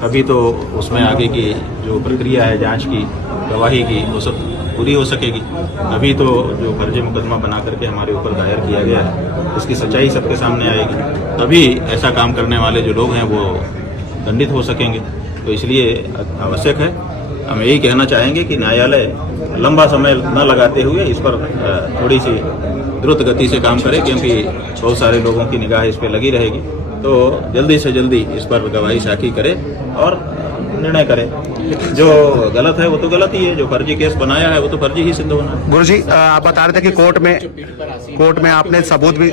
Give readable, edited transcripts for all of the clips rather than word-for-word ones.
तभी तो उसमें आगे की जो प्रक्रिया है जांच की, गवाही की, वो सब पूरी हो सकेगी। अभी तो जो फर्जी मुकदमा बना करके हमारे ऊपर दायर किया गया है, उसकी सच्चाई सबके सामने आएगी, तभी ऐसा काम करने वाले जो लोग हैं वो दंडित हो सकेंगे। तो इसलिए आवश्यक है, हम यही कहना चाहेंगे कि न्यायालय लंबा समय न लगाते हुए इस पर थोड़ी सी द्रुत गति से काम करे, क्योंकि बहुत सारे लोगों की निगाह इस पर लगी रहेगी। तो जल्दी से जल्दी इस पर गवाही साखी करे और निर्णय करे। जो गलत है वो तो गलत ही है, जो फर्जी केस बनाया है वो तो फर्जी ही सिद्ध होना है। गुरुजी, आप बता रहे थे कि कोर्ट में आपने सबूत भी।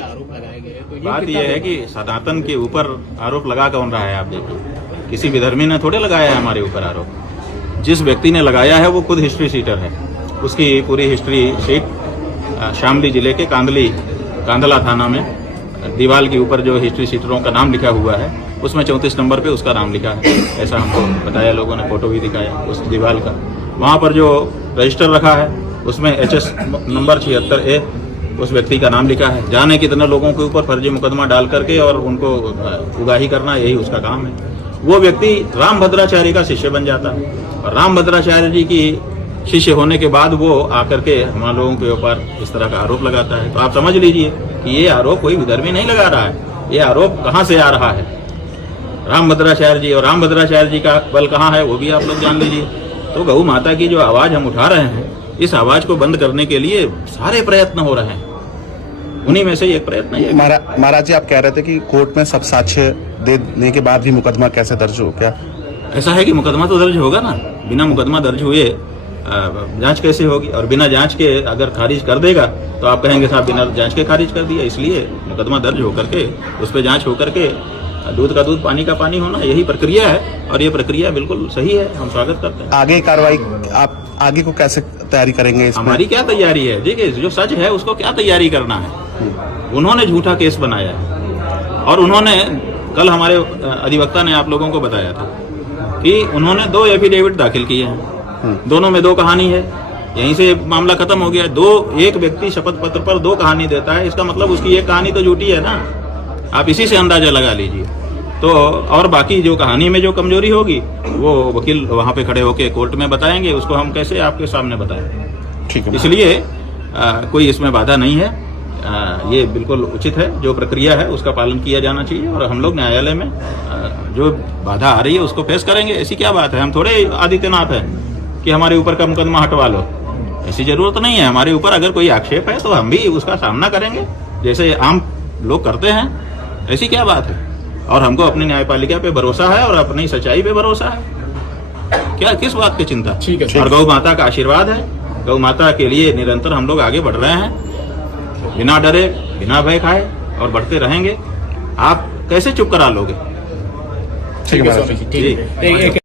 बात यह है कि सनातन के ऊपर आरोप लगा कौन रहा है? आप देखिए, किसी विधर्मी ने थोड़े लगाया है हमारे ऊपर आरोप। जिस व्यक्ति ने लगाया है वो खुद हिस्ट्री सीटर है। उसकी पूरी हिस्ट्री सीट शामली जिले के कांदला थाना में दीवार के ऊपर जो हिस्ट्री सीटरों का नाम लिखा हुआ है उसमें 34 नंबर पे उसका नाम लिखा है, ऐसा हमको बताया लोगों ने, फोटो भी दिखाया उस दीवार का। वहाँ पर जो रजिस्टर रखा है उसमें HS नंबर 76A उस व्यक्ति का नाम लिखा है। जाने कितने लोगों के ऊपर फर्जी मुकदमा डाल करके और उनको उगाही करना, यही उसका काम है। वो व्यक्ति रामभद्राचार्य का शिष्य बन जाता है और रामभद्राचार्य जी की शिष्य होने के बाद वो आकर के हम लोगों के ऊपर इस तरह का आरोप लगाता है। तो आप समझ लीजिए कि ये आरोप कोई विधर्मी नहीं लगा रहा है, ये आरोप कहाँ से आ रहा है? रामभद्राचार्य जी, और रामभद्राचार्य जी का बल कहाँ है वो भी आप लोग जान लीजिए। तो गौ माता की जो आवाज हम उठा रहे हैं, इस आवाज को बंद करने के लिए सारे प्रयत्न हो रहे हैं, उन्हीं में से एक प्रयत्न है। महाराज जी, आप कह रहे थे कि कोर्ट में सब साक्ष्य देने के बाद भी मुकदमा कैसे दर्ज हो? क्या ऐसा है कि मुकदमा तो दर्ज होगा ना, बिना मुकदमा दर्ज हुए जांच कैसे होगी? और बिना जांच के अगर खारिज कर देगा तो आप कहेंगे साहब बिना जांच के खारिज कर दिया। इसलिए मुकदमा दर्ज होकर के उस पर जांच होकर के दूध का दूध पानी का पानी होना, यही प्रक्रिया है और ये प्रक्रिया बिल्कुल सही है, हम स्वागत करते हैं। आगे कार्रवाई आप आगे को कैसे तैयारी करेंगे? हमारी क्या तैयारी है? देखिए, जो सच है उसको क्या तैयारी करना है। उन्होंने झूठा केस बनाया है और उन्होंने कल हमारे अधिवक्ता ने आप लोगों को बताया था कि उन्होंने 2 एफिडेविट दाखिल किए हैं, दोनों में 2 कहानी है। यहीं से मामला खत्म हो गया। एक व्यक्ति शपथ पत्र पर 2 कहानी देता है, इसका मतलब उसकी एक कहानी तो झूठी है ना। आप इसी से अंदाजा लगा लीजिए। तो और बाकी जो कहानी में जो कमजोरी होगी वो वकील वहां पे खड़े होके कोर्ट में बताएंगे, उसको हम कैसे आपके सामने बताएं? ठीक है। इसलिए कोई इसमें बाधा नहीं है, ये बिल्कुल उचित है। जो प्रक्रिया है उसका पालन किया जाना चाहिए और हम लोग न्यायालय में जो बाधा आ रही है उसको फेस करेंगे। ऐसी क्या बात है? हम थोड़े आदित्यनाथ है कि हमारे ऊपर का मुकदमा हटवा लो, ऐसी जरूरत नहीं है। हमारे ऊपर अगर कोई आक्षेप है तो हम भी उसका सामना करेंगे जैसे आम लोग करते हैं। ऐसी क्या बात है? और हमको अपनी न्यायपालिका पे भरोसा है और अपनी सच्चाई पे भरोसा है। क्या किस बात की चिंता? ठीक है। और गौ माता का आशीर्वाद है, गौ माता के लिए निरंतर हम लोग आगे बढ़ रहे हैं, बिना डरे बिना भय खाए, और बढ़ते रहेंगे। आप कैसे चुप करा लोगे? ठीक है। ठीक है।